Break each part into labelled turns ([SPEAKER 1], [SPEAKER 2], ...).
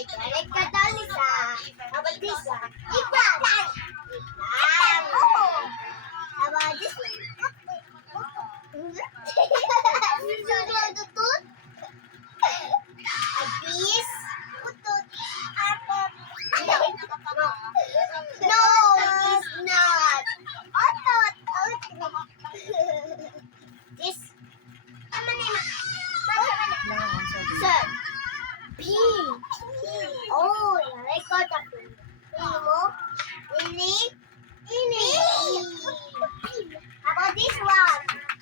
[SPEAKER 1] Like Catalisa. How about this one? Iklan. Iklan. How about this one? Tutut. Abis. Utut. Apot. No, it's not. Otot. This. Sir. P. Oh, I got a P. Ini. How about this one?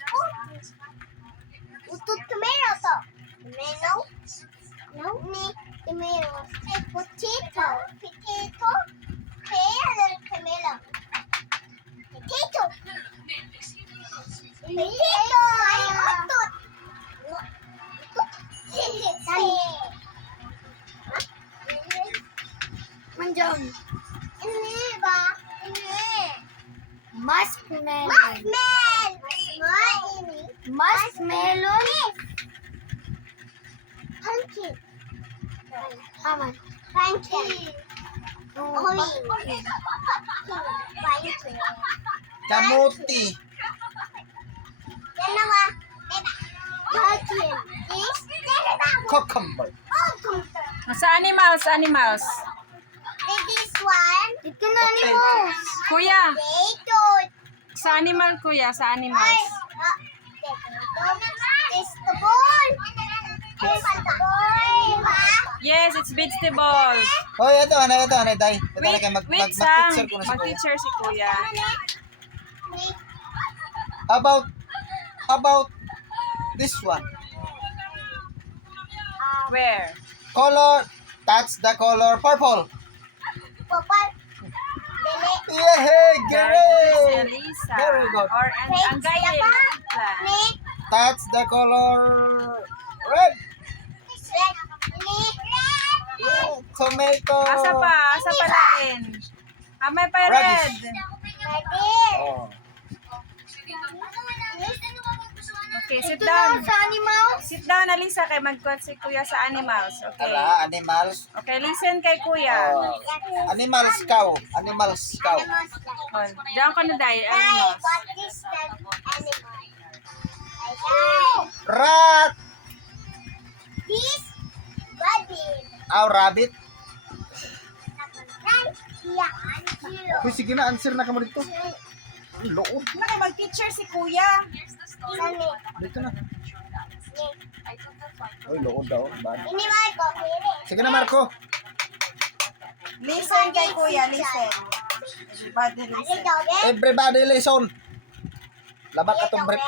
[SPEAKER 1] Utut tomato to. Tomato? No. Tomato. Potato. Potato. Pear tomato. Potato. Potato. Utut. Manjong. Ini ba? Ini. Muskmelon. Muskmelon. Pumpkin. Aman. Pumpkin. Pumpkin.
[SPEAKER 2] Kamuti.
[SPEAKER 1] Dalawa. Pumpkin. This.
[SPEAKER 2] Cucumber.
[SPEAKER 3] Sa animals.
[SPEAKER 1] This one. Ito na animals.
[SPEAKER 3] Kuya,
[SPEAKER 1] Potato.
[SPEAKER 3] sa animals.
[SPEAKER 1] Vegetable.
[SPEAKER 3] Yes, it's vegetables.
[SPEAKER 2] Oh, ito, day.
[SPEAKER 3] Wait, wait,
[SPEAKER 2] Mag-picture ko na si Kuya.
[SPEAKER 3] mag-teacher si Kuya.
[SPEAKER 2] About this one.
[SPEAKER 3] Where?
[SPEAKER 2] Color, that's the color purple. Yay,
[SPEAKER 3] Very good,
[SPEAKER 2] great.
[SPEAKER 3] Elisa.
[SPEAKER 2] Very good.
[SPEAKER 3] Or ang gaya.
[SPEAKER 2] That's the color red. Tomato.
[SPEAKER 3] Asa pa lain. May pa red.
[SPEAKER 2] Radish. Oh.
[SPEAKER 3] Okay, sit down.
[SPEAKER 1] Sa animals.
[SPEAKER 3] Sit down, Alisa, kay magkuhat si Kuya sa animals. Okay.
[SPEAKER 2] Ala, animals.
[SPEAKER 3] Okay, listen kay Kuya.
[SPEAKER 2] Oh. Animals cow.
[SPEAKER 3] Oh, diyan ka na dahil. Animals.
[SPEAKER 1] What is that animal?
[SPEAKER 2] Rat.
[SPEAKER 1] This rabbit.
[SPEAKER 2] Aw, rabbit.
[SPEAKER 1] Yeah.
[SPEAKER 2] Uy, sige na, answer na ka mo dito. Ay, loob.
[SPEAKER 3] Mag-teacher si Kuya.
[SPEAKER 2] Dito na. Uy, loob daw. Bad.
[SPEAKER 1] Ini Marco.
[SPEAKER 2] Sige na, Marco.
[SPEAKER 3] Listen kay Kuya, listen. Everybody listen.
[SPEAKER 2] Everybody listen. Labat ka tong break.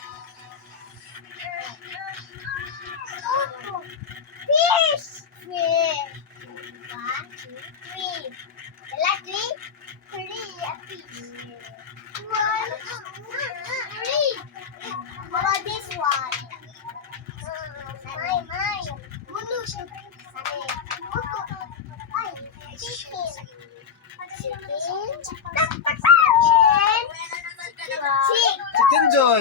[SPEAKER 1] Fish. One, two, three. The last three. A fish. One, three. How about this one? Mine. Munu. Chicken.
[SPEAKER 2] Chicken Joy.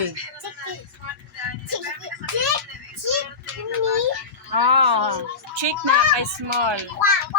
[SPEAKER 1] Chicken.
[SPEAKER 3] Oh, chick na kay small.
[SPEAKER 1] Wow.